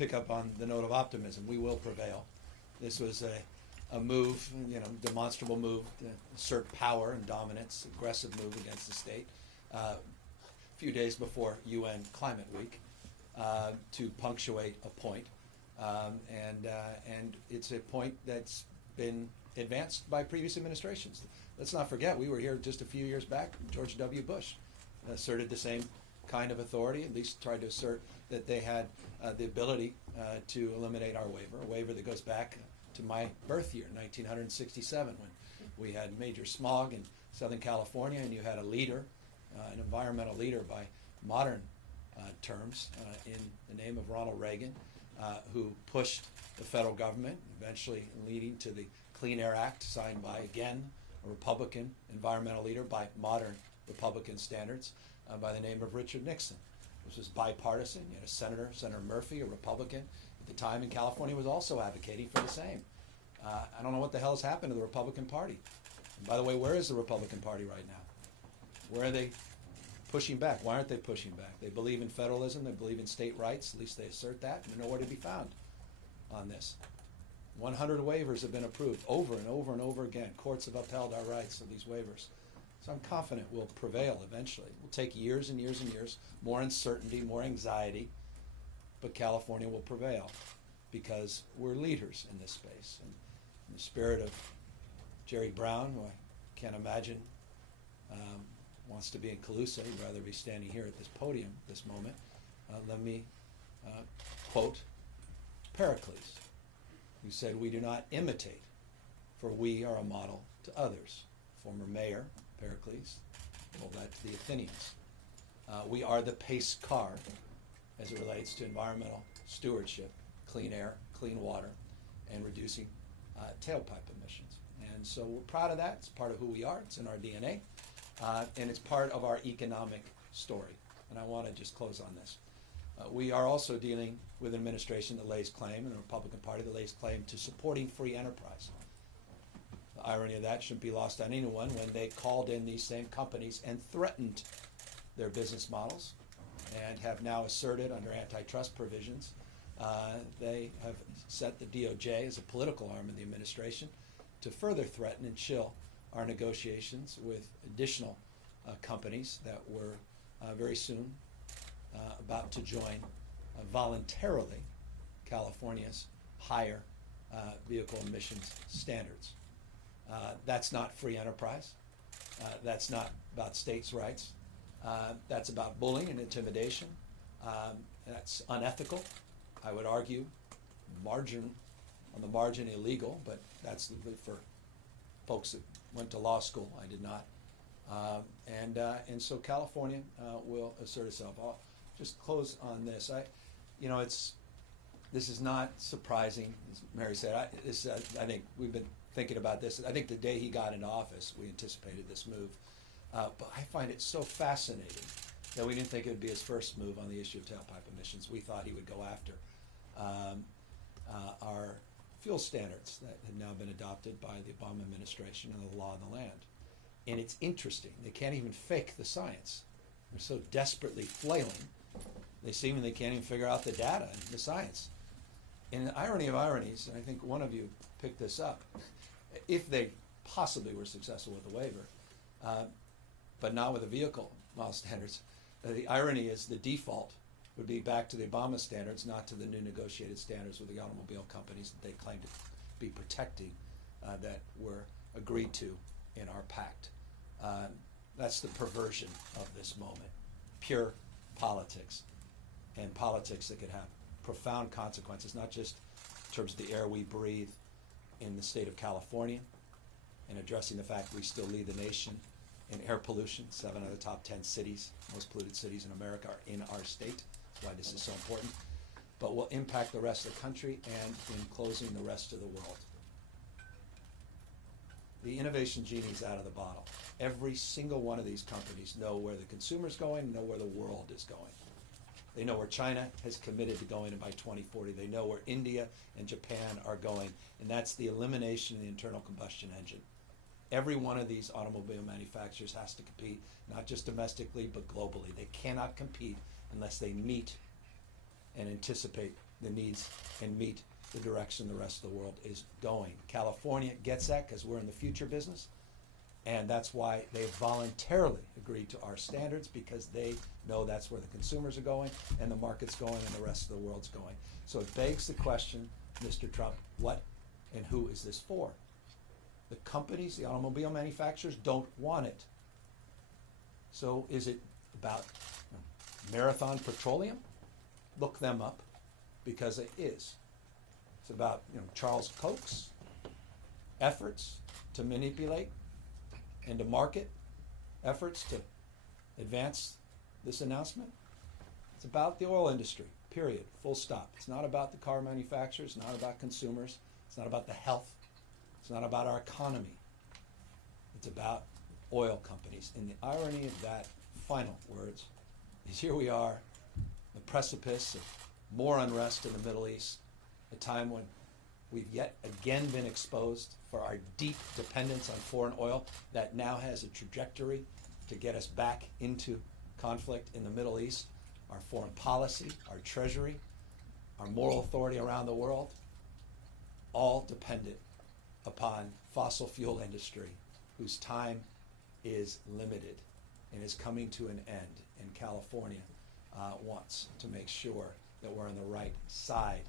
pick up on the note of optimism. We will prevail. This was a move, demonstrable move to assert power and dominance, aggressive move against the state. A few days before UN Climate Week, to punctuate a point, and it's a point that's been advanced by previous administrations. Let's not forget, we were here just a few years back. George W. Bush asserted the same kind of authority, at least tried to assert that they had the ability to eliminate our waiver, a waiver that goes back to my birth year, 1967, when we had major smog in Southern California, and you had a leader, an environmental leader by modern terms, in the name of Ronald Reagan, who pushed the federal government, eventually leading to the Clean Air Act, signed by, again, a Republican environmental leader by modern Republican standards, by the name of Richard Nixon. This was bipartisan. You had a Senator Murphy, a Republican at the time in California, was also advocating for the same. I don't know what the hell has happened to the Republican Party. And by the way, where is the Republican Party right now? Where are they pushing back? Why aren't they pushing back? They believe in federalism. They believe in state rights. At least they assert that. And they're nowhere to be found on this. 100 waivers have been approved over and over and over again. Courts have upheld our rights of these waivers. So I'm confident we'll prevail eventually. It will take years and years and years, more uncertainty, more anxiety, but California will prevail because we're leaders in this space. And in the spirit of Jerry Brown, who I can't imagine wants to be in Calusa, he'd rather be standing here at this podium at this moment, let me quote Pericles, who said, "We do not imitate, for we are a model to others." Former mayor Pericles told that to the Athenians. We are the pace car as it relates to environmental stewardship, clean air, clean water, and reducing tailpipe emissions. And so we're proud of that. It's part of who we are. It's in our DNA. And it's part of our economic story. And I want to just close on this. We are also dealing with an administration that lays claim, and the Republican Party that lays claim to supporting free enterprise. The irony of that shouldn't be lost on anyone when they called in these same companies and threatened their business models and have now asserted under antitrust provisions. They have set the DOJ as a political arm of the administration to further threaten and chill our negotiations with additional companies that were very soon about to join voluntarily California's higher vehicle emissions standards. That's not free enterprise. That's not about states' rights. That's about bullying and intimidation. That's unethical. I would argue on the margin illegal, but that's for folks that went to law school. I did not. And so California will assert itself. I'll just close on this. This is not surprising, as Mary said. I think we've been thinking about this. I think the day he got into office, we anticipated this move. But I find it so fascinating that we didn't think it would be his first move on the issue of tailpipe emissions. We thought he would go after our fuel standards that had now been adopted by the Obama administration and the law of the land. And it's interesting. They can't even fake the science. They're so desperately flailing, they seemingly can't even figure out the data and the science. And the irony of ironies, and I think one of you picked this up, if they possibly were successful with the waiver, but not with the vehicle model standards, the irony is the default would be back to the Obama standards, not to the new negotiated standards with the automobile companies that they claim to be protecting that were agreed to in our pact. That's the perversion of this moment. Pure politics, and politics that could have profound consequences, not just in terms of the air we breathe in the state of California, and addressing the fact we still lead the nation in air pollution. 7 of the top 10 cities, most polluted cities in America, are in our state. That's why this is so important. But will impact the rest of the country and in closing the rest of the world. The innovation genie is out of the bottle. Every single one of these companies know where the consumer's going, know where the world is going. They know where China has committed to going by 2040. They know where India and Japan are going, and that's the elimination of the internal combustion engine. Every one of these automobile manufacturers has to compete, not just domestically, but globally. They cannot compete unless they meet and anticipate the needs and meet the direction the rest of the world is going. California gets that because we're in the future business, and that's why they voluntarily agreed to our standards, because they know that's where the consumers are going and the market's going and the rest of the world's going. So it begs the question, Mr. Trump, what and who is this for? The companies, the automobile manufacturers, don't want it. So is it about Marathon Petroleum? Look them up, because it is. It's about Charles Koch's efforts to manipulate and to market, efforts to advance this announcement. It's about the oil industry, period, full stop. It's not about the car manufacturers, it's not about consumers, it's not about the health, it's not about our economy. It's about oil companies. And the irony of that, final words, is here we are, the precipice of more unrest in the Middle East, a time when we've yet again been exposed for our deep dependence on foreign oil that now has a trajectory to get us back into conflict in the Middle East. Our foreign policy, our treasury, our moral authority around the world, all dependent upon fossil fuel industry whose time is limited and is coming to an end. And California wants to make sure that we're on the right side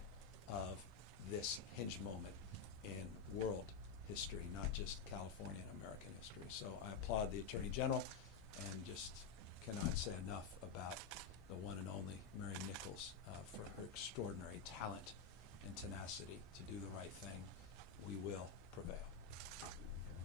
of this hinge moment in world history, not just California and American history. So I applaud the Attorney General and just cannot say enough about the one and only Mary Nichols for her extraordinary talent and tenacity to do the right thing. We will prevail.